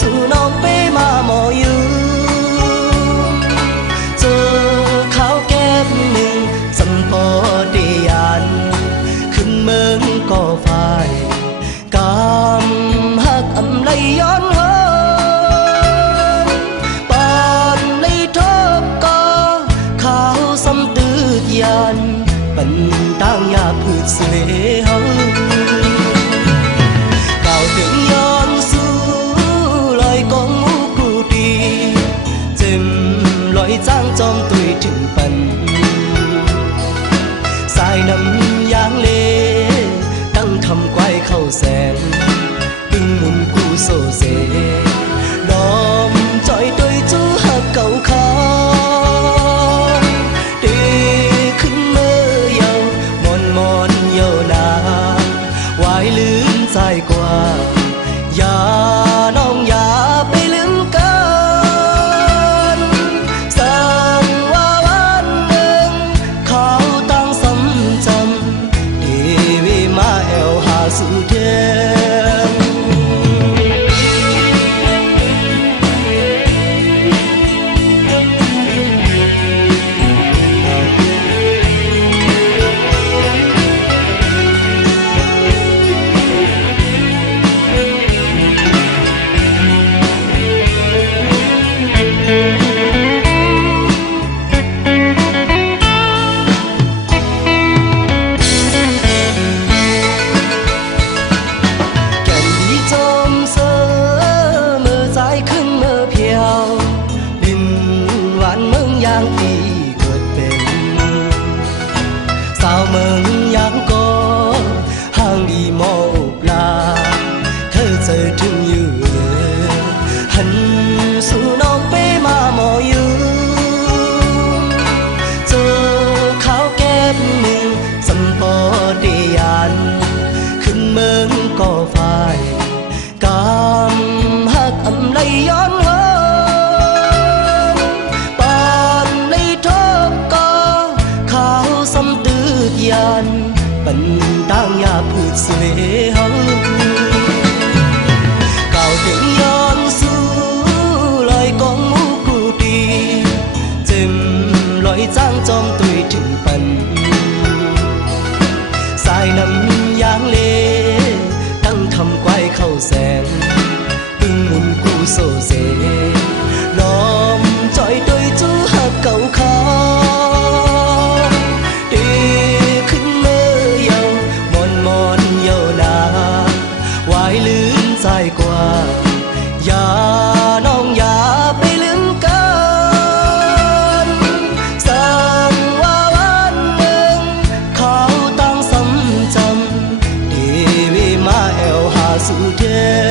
สู่น้องไปมาหมออยู่เจอข้าวแก้มหนึ่งสัมพอดียันขึ้นเมืองก่อไฟกำหักอำไลย้อนเฮปานในทบก็ข้าวซ้ำตืดยันปันต่างยาพืชเสหงก่าวถึงย้อนสู่ลอยกองมูกูดีเจ็มลอยจ้างจอมตุยถึงปันสายน้ำยางเลตั้งทำไกวเข้าแสงตึงมุนกูโซเซน้อมจอยด้วยจู้หักเก่าขาดีขึ้นเมื่อยาวมอนเยาวนาวายลืมใจกว่าอย่าน้องอย่าไปลืมกันสั่งว่าวันหนึ่งเขาตั้งซ้ำจำดีวิมาแอวหาสู่เทียงปีเกิดเป็นสาวเมืองยังก็ห่างดีมองปลาเธอเจอถึงอยู่หันสู่น้องไปมาหมออยู่เจอข้าวแก้มหนึ่งสัมปอดียันขึ้นเมืองก่อไฟกำหักอำไลย้อนยันปันต่างยาพืชเสหงก่าวถึงย้อนสู่ลอยกองมูกูดีเจ็มลอยจ้างจอมตุยถึงปันสายน้ำยางเลตั้งทำไกวเข้าแสงตึงมุนกูโซเซล้อมจอยด้วยจู้หักเก่าขาวายลืมใจกว่าอย่าน้องอย่าไปลืมกันสั่งว่าวันหนึ่งเขาตั้งซ้ำจำดีวิมาแอวหาสู่เทีย